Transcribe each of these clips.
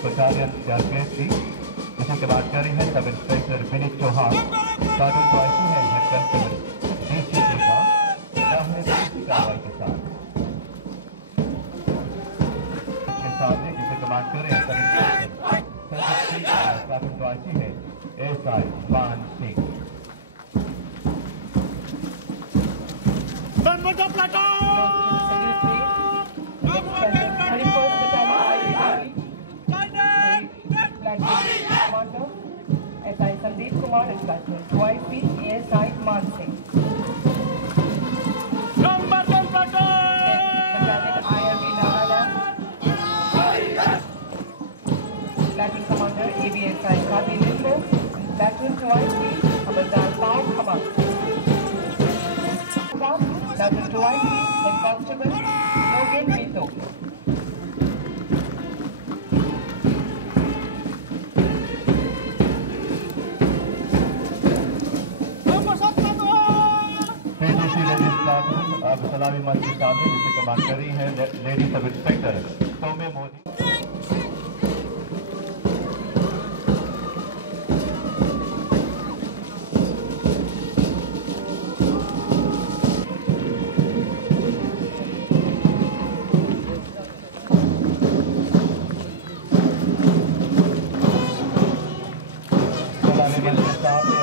Battalion CRPF जिसे कमांडरी है सब इंस्पेक्टर विनीत चौहान। कार्टून क्वालिटी है हेड कांस्टेबल डीसी का कार्रवाई के साथ जिसे कमांड करें सब इंस्पेक्टर कार्टून क्वालिटी है SI Man Singh. SI Sandeep Kumar is Lieutenant YP ASI Man Singh. Number 1 Battalion IRB Nagaland. Lieutenant Commander ABSI Kadi Lindo. Lieutenant YP Abadal Pao Khamak. Lieutenant YP Head Constable Logan Mito. अब सलामी मंच के सामने जिसे command कर रही है lady sub inspector सौम्य मोदी। सलामी मंच के सामने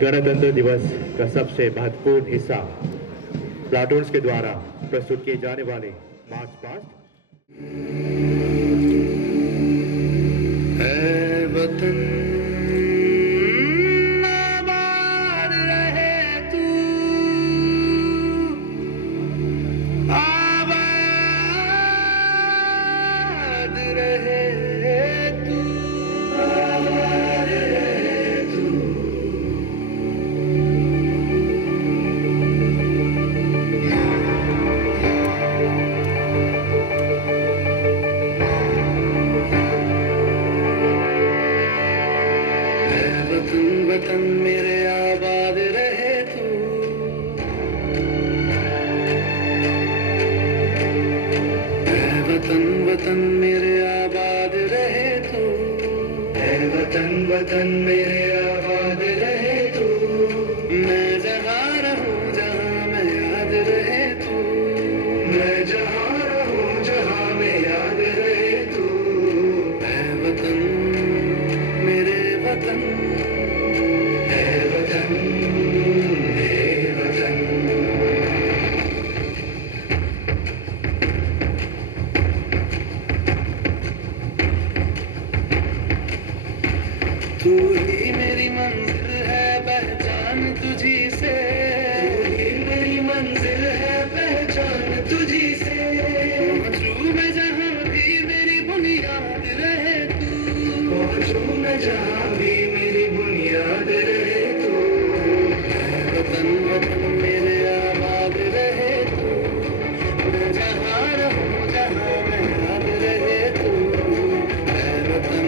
गणतंत्र दिवस का सबसे महत्वपूर्ण हिस्सा प्लाटून्स के द्वारा प्रस्तुत किए जाने वाले मार्च पास्ट। आबाद रहे तू, आबाद रहे तू, आबाद रहे तू। वतन मेरे आबाद रहे तू, वतन वतन मेरे आबाद रहे तू, वतन वतन मेरे आबाद रहे तू। मैं जहाँ रहूँ जहाँ मैं याद रहे तू, मैं जहाँ रहूँ जहाँ मैं याद रहे तू। वतन मेरे वतन, तू ही मेरी मंजिल है पहचान तुझी से, तू ही मेरी मंजिल है पहचान तुझी से। पहुंचूं मैं जहाँ भी मेरी बुनियाद रहे तू, पहुंचूं मैं जहाँ भी मेरी बुनियाद रहे तू। वतन वतन मेरे आबाद रहे तू, मैं जहाँ रहूँ जहाँ मैं याद रहे तू। वतन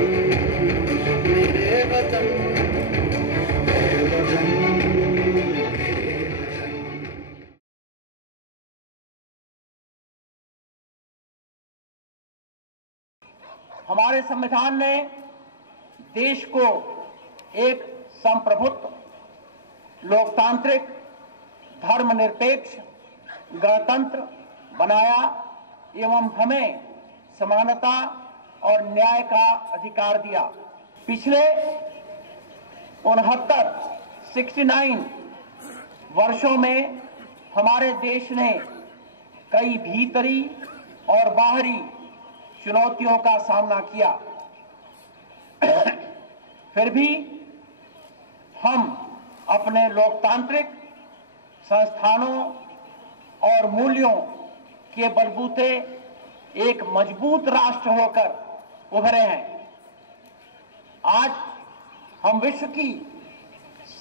मेरे वतन, वतन। हमारे संविधान ने देश को एक संप्रभुत्व, लोकतांत्रिक धर्मनिरपेक्ष गणतंत्र बनाया एवं हमें समानता और न्याय का अधिकार दिया। पिछले 69 वर्षों में हमारे देश ने कई भीतरी और बाहरी चुनौतियों का सामना किया। फिर भी हम अपने लोकतांत्रिक संस्थानों और मूल्यों के बलबूते एक मजबूत राष्ट्र होकर उभरे हैं। आज हम विश्व की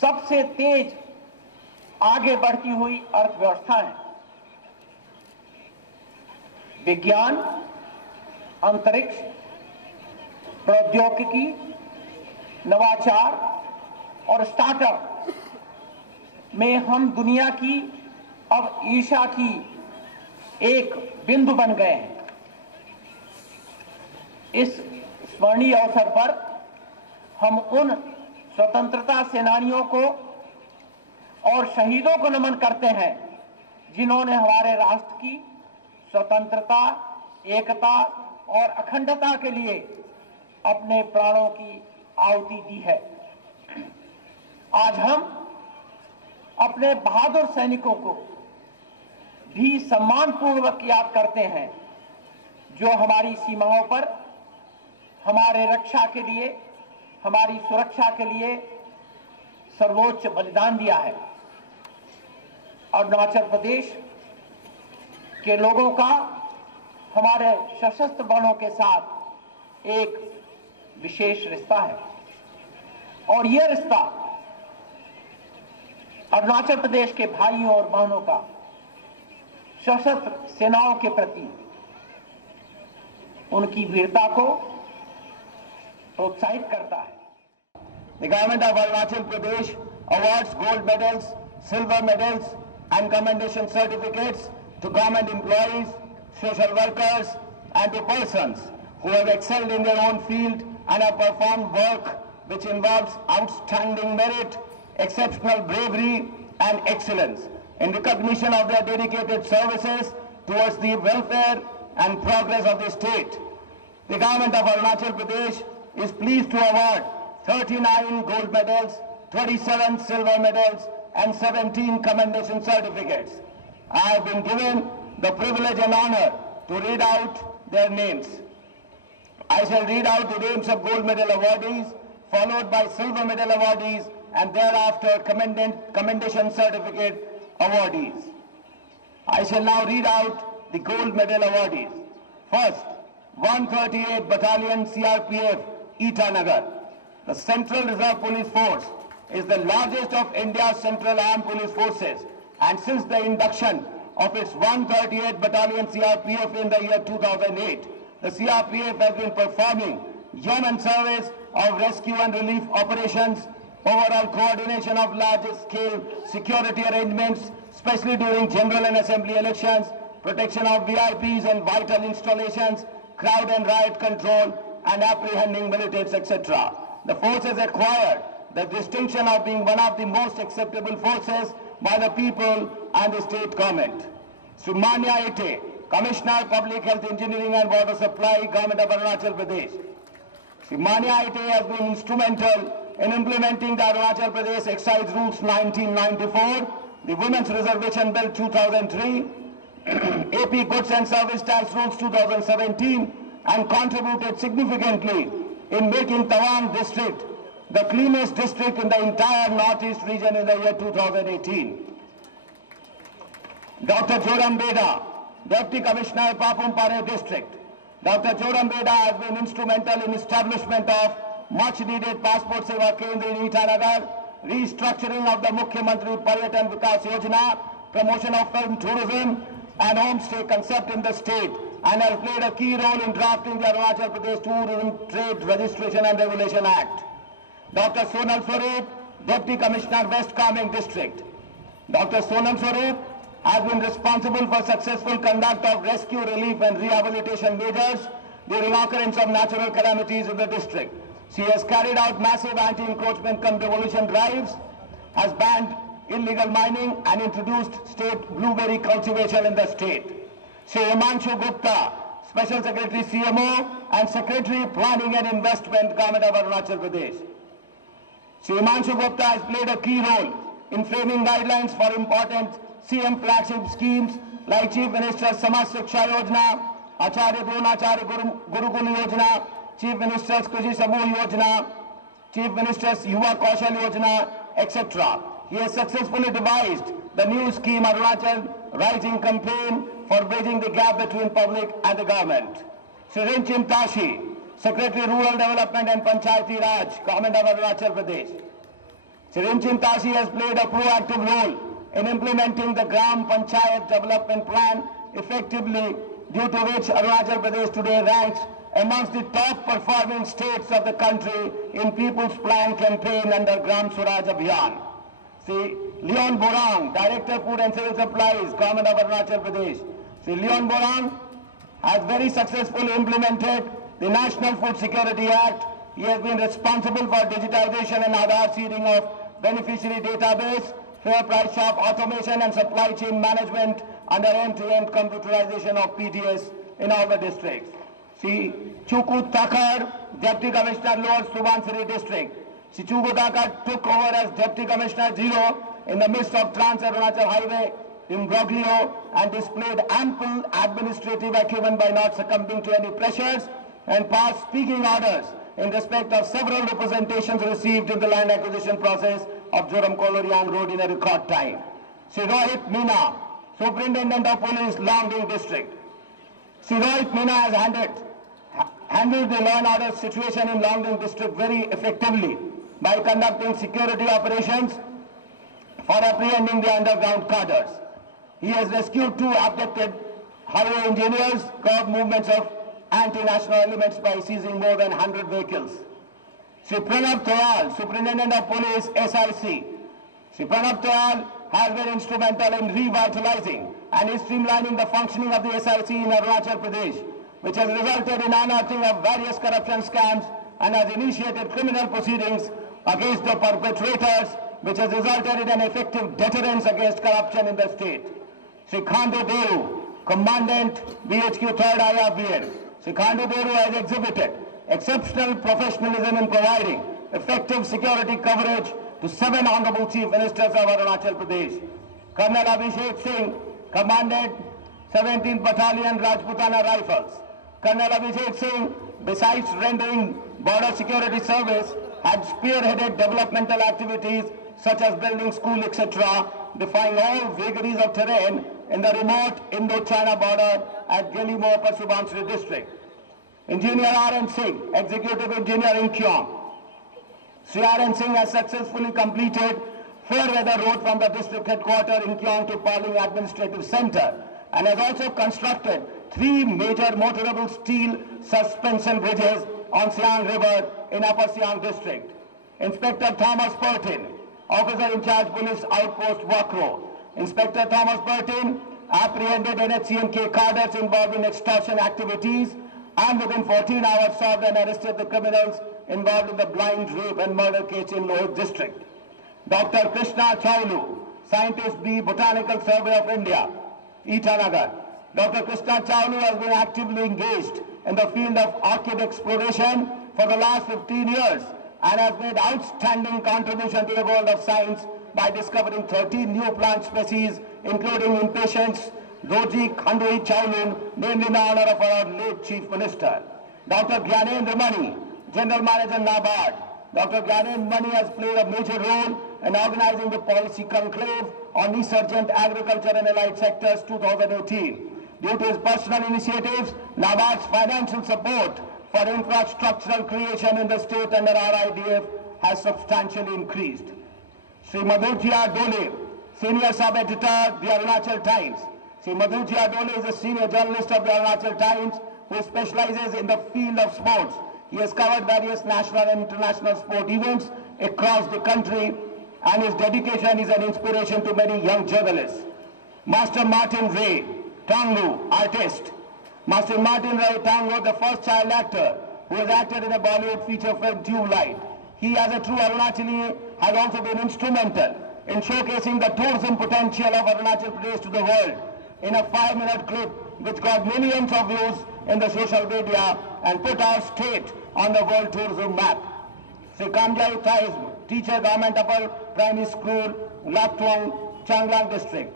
सबसे तेज आगे बढ़ती हुई अर्थव्यवस्था है। विज्ञान, अंतरिक्ष, प्रौद्योगिकी, नवाचार और स्टार्टअप में हम दुनिया की अब ईर्ष्या की एक बिंदु बन गए हैं। इस स्मरणीय अवसर पर हम उन स्वतंत्रता सेनानियों को और शहीदों को नमन करते हैं जिन्होंने हमारे राष्ट्र की स्वतंत्रता, एकता और अखंडता के लिए अपने प्राणों की आहुति दी है। आज हम अपने बहादुर सैनिकों को भी सम्मानपूर्वक याद करते हैं जो हमारी सीमाओं पर हमारे रक्षा के लिए, हमारी सुरक्षा के लिए सर्वोच्च बलिदान दिया है। अरुणाचल प्रदेश के लोगों का हमारे सशस्त्र बलों के साथ एक विशेष रिश्ता है और यह रिश्ता अरुणाचल प्रदेश के भाइयों और बहनों का सशस्त्र सेनाओं के प्रति उनकी वीरता को प्रोत्साहित करता है। The government of Arunachal Pradesh awards gold medals, silver medals and commendation certificates to government employees, social workers and to persons who have excelled in their own field and have performed work which involves outstanding merit, exceptional bravery and excellence in recognition of their dedicated services towards the welfare and progress of the state. The government of Arunachal Pradesh is pleased to award 39 gold medals, 27 silver medals and 17 commendation certificates. I have been given the privilege and honor to read out their names. I shall read out the names of gold medal awardees, followed by silver medal awardees, and thereafter commendation certificate awardees. I shall now read out the gold medal awardees. First, 138 Battalion CRPF, Itanagar. The Central Reserve Police Force is the largest of India's Central Armed Police Forces, and since the induction of its 138 Battalion CRPF in the year 2008, the CRPF has been performing yeoman service of rescue and relief operations, overall coordination of large-scale security arrangements, especially during general and assembly elections, protection of VIPs and vital installations, crowd and riot control, and apprehending militants, etc. The force has acquired the distinction of being one of the most acceptable forces by the people and the state government. Sumanya Ite, Commissioner Public Health Engineering and Water Supply, Government of Arunachal Pradesh. Sumanya Ite has been instrumental in implementing the Arunachal Pradesh Excise Rules 1994, the Women's Reservation Bill 2003, AP Goods and Service Tax Rules 2017, and contributed significantly in making Tawang district the cleanest district in the entire northeast region in the year 2018. Dr. Joram Beda, Deputy Commissioner, Papumpare District. Dr. Joram Beda has been instrumental in establishment of much-needed Passport Seva Kendra in Itanagar, restructuring of the Mukhyamantri Paryatan Vikas Yojana, promotion of film tourism and homestay concept in the state, and has played a key role in drafting the Arunachal Pradesh Tourism Trade Registration and Regulation Act. Dr. Sonal Swarup, Deputy Commissioner, West Kameng District. Dr. Sonal Swarup has been responsible for successful conduct of rescue, relief and rehabilitation measures during occurrence of natural calamities in the district. She has carried out massive anti-encroachment cum demolition drives, has banned illegal mining and introduced state blueberry cultivation in the state. Shri Himanshu Gupta, Special Secretary CMO and Secretary Planning and Investment, Government of Arunachal Pradesh. Shri Himanshu Gupta has played a key role in framing guidelines for important CM flagship schemes like Chief Minister's Samaj Shiksha Yojana, Acharya Dronacharya Gurukul Yojana, Chief Minister's Krishi Samooh Yojana, Chief Minister's Yuva Kaushal Yojana, etc. He has successfully devised the new scheme Arunachal Rising campaign for bridging the gap between public and the government. Shri Rinchim Tashi, Secretary Rural Development and Panchayati Raj, Government of Arunachal Pradesh. Shri Rinchim Tashi has played a proactive role in implementing the Gram Panchayat Development Plan effectively, due to which Arunachal Pradesh today ranks amongst the top performing states of the country in People's Plan campaign under Gram Swaraj Abhiyan. See, Leon Borang, Director Food and Civil Supplies, Government of Arunachal Pradesh. See, Leon Borang has very successfully implemented the National Food Security Act. He has been responsible for digitization and Aadhaar seeding of beneficiary database, fair price shop automation and supply chain management under end-to-end computerization of PTS in all the districts. See, Chuku Takar, Deputy Commissioner Lower Subansiri District. See, Chuku Takar took over as Deputy Commissioner 0 in the midst of Trans-Arunachal Highway imbroglio and displayed ample administrative acumen by not succumbing to any pressures and passed speaking orders in respect of several representations received in the land acquisition process of Joram-Koloriang Road in a record time. Shri Rohit Meena, Superintendent of Police, Longding District. Shri Rohit Meena has handled the law and order situation in Longding District very effectively by conducting security operations for apprehending the underground cadres. He has rescued 2 abducted highway engineers, curbed movements of anti-national elements by seizing more than 100 vehicles. Shri Pranab Toyal, Superintendent of Police, SIC. Shri Pranab Toyal has been instrumental in revitalizing and streamlining the functioning of the SIC in Arunachal Pradesh, which has resulted in unearthing of various corruption scams and has initiated criminal proceedings against the perpetrators, which has resulted in an effective deterrence against corruption in the state. Shri Khandu Deru, Commandant BHQ 3rd IRBN. Shri Khandu Deru has exhibited exceptional professionalism in providing effective security coverage to 7 Honorable Chief Ministers of Arunachal Pradesh. Colonel Abhishek Singh, Commandant 17th Battalion Rajputana Rifles. Colonel Abhishek Singh, besides rendering border security service, had spearheaded developmental activities such as building school, etc., defying all vagaries of terrain in the remote Indo-China border at Gelimo, Upper Subansiri District. Engineer R.N. Singh, Executive Engineer in Kyong. Sri R.N. Singh has successfully completed Fairweather Road from the district headquarters in Kyong to Paling Administrative Center and has also constructed 3 major motorable steel suspension bridges on Siang River in Upper Siang District. Inspector Thomas Burton, Officer in Charge Police Outpost Wakro. Inspector Thomas Burton apprehended NHCNK cadres involved in extortion activities and within 14 hours solved and arrested the criminals involved in the blind rape and murder case in Lohit District. Dr. Krishna Chawlu, Scientist B, Botanical Survey of India, Itanagar. Dr. Krishna Chawlu has been actively engaged in the field of orchid exploration for the last 15 years and has made outstanding contribution to the world of science by discovering 13 new plant species, including impatiens Roji Khandui Chawlun, named in honor of our late Chief Minister. Dr. Gyanendra Mani, General Manager NABARD. Dr. Gyanendra Mani has played a major role in organizing the policy conclave on resurgent agriculture and allied sectors 2018. Due to his personal initiatives, NABARD's financial support for infrastructural creation in the state under RIDF has substantially increased. Sri Madhurjia Dole, Senior Sub-Editor, The Arunachal Times. Sri Madhurjia Dole is a senior journalist of The Arunachal Times who specializes in the field of sports. He has covered various national and international sport events across the country, and his dedication is an inspiration to many young journalists. Master Martin Ray Tangu, artist. Master Martin Ray Tangu, the first child actor who has acted in a Bollywood feature film Tube Light. He, as a true Arunachali, has also been instrumental in showcasing the tourism potential of Arunachal Pradesh to the world in a 5-minute clip which got millions of views in the social media and put our state on the world tourism map. Sri Kamjai Thais, teacher, Government Upper Primary School, Laktwang, Changlang district.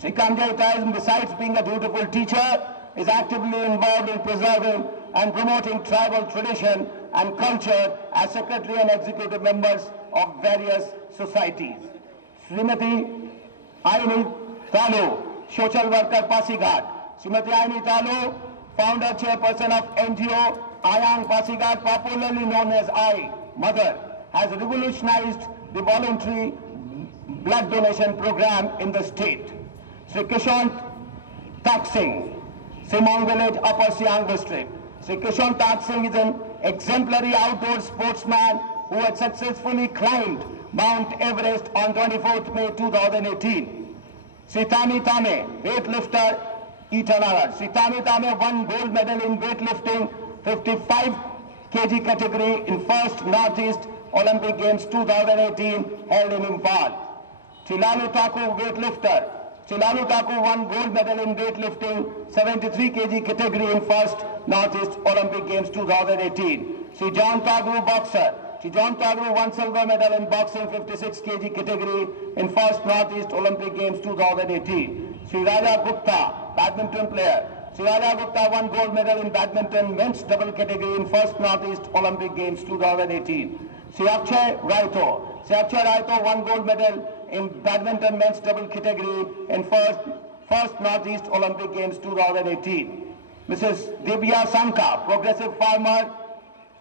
Sri Kamjai Thais, besides being a beautiful teacher, is actively involved in preserving and promoting tribal tradition and culture as secretary and executive members of various societies. Srimati Aini Talu, social worker Pasighat. Srimati Aini Talu, founder chairperson of NGO Ayang Pasighat, popularly known as I, Mother, has revolutionized the voluntary blood donation program in the state. Sri Kishon Tak Singh, Simong village, Upper Siang district. Sri Kishon Tak Singh is an exemplary outdoor sportsman who had successfully climbed Mount Everest on 24th May 2018. Sri Tami Tame, weightlifter, Itanagar. Sri Tami Tame won gold medal in weightlifting 55 kg category in first Northeast Olympic Games 2018 held in Impal. Sri Lalu Thakur, weightlifter. Sri Lalu Thakur won gold medal in weightlifting 73 kg category in first Northeast Olympic Games 2018. Sri John Thakur, boxer. Sri John Thakur won silver medal in boxing 56 kg category in first Northeast Olympic Games 2018. Sri Raja Gupta, badminton player. Sri Raja Gupta won gold medal in badminton men's double category in first Northeast Olympic Games 2018. Sri Akshay Raito. Sri Akshay Raito won gold medal in badminton men's double category in first Northeast Olympic Games 2018. Mrs. Dibya Sanka, progressive farmer,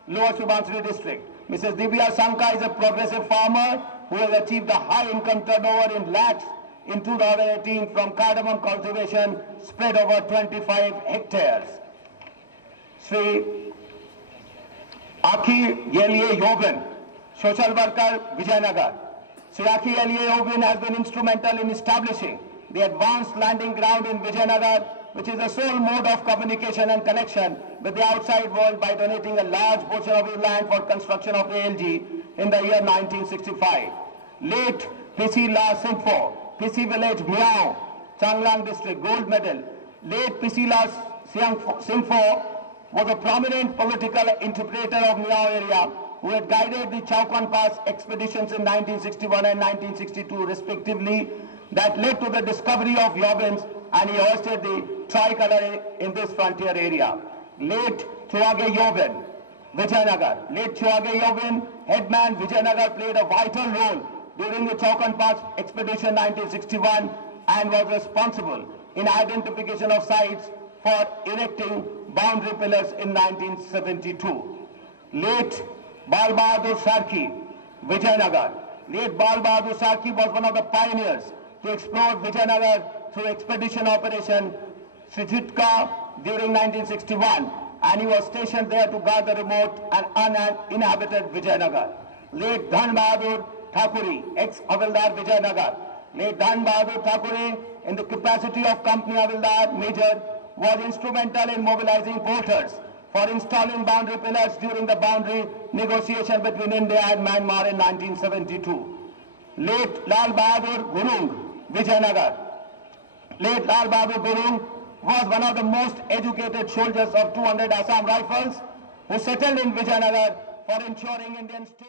Lower Subansiri district. Mrs. Dibya Sanka is a progressive farmer who has achieved a high income turnover in lakhs in 2018 from cardamom cultivation spread over 25 hectares. Sri Akhi Yelie Yobin, social worker, Vijayanagar. Sri Akhi Yelie Yobin has been instrumental in establishing the advanced landing ground in Vijayanagar, which is the sole mode of communication and connection with the outside world by donating a large portion of his land for construction of ALG in the year 1965. Late P.C. La Singpho, P.C. village, Miao, Changlang district, gold medal. Late P.C. La Singpho was a prominent political interpreter of Miao area who had guided the Chaukan Pass expeditions in 1961 and 1962 respectively that led to the discovery of Yobins, and he hoisted the tricolor in this frontier area. Late Chuage Yobin, Vijayanagar. Late Chuage Yobin, headman Vijayanagar, played a vital role during the Chaukan Pass expedition 1961 and was responsible in identification of sites for erecting boundary pillars in 1972. Late Bal Bahadur Sarki, Vijayanagar. Late Bal Bahadur Sarki was one of the pioneers to explore Vijayanagar through expedition operation Srijitka during 1961, and he was stationed there to guard the remote and uninhabited Vijayanagar. Late Dhan Bahadur Thakuri, ex-Havildar Vijayanagar. Late Dhan Bahadur Thakuri, in the capacity of company Havildar Major, was instrumental in mobilizing porters for installing boundary pillars during the boundary negotiation between India and Myanmar in 1972. Late Lal Bahadur Gurung, Vijayanagar. Late Lal Bahadur Gurung was one of the most educated soldiers of 200 Assam Rifles who settled in Vijayanagar for ensuring Indian state.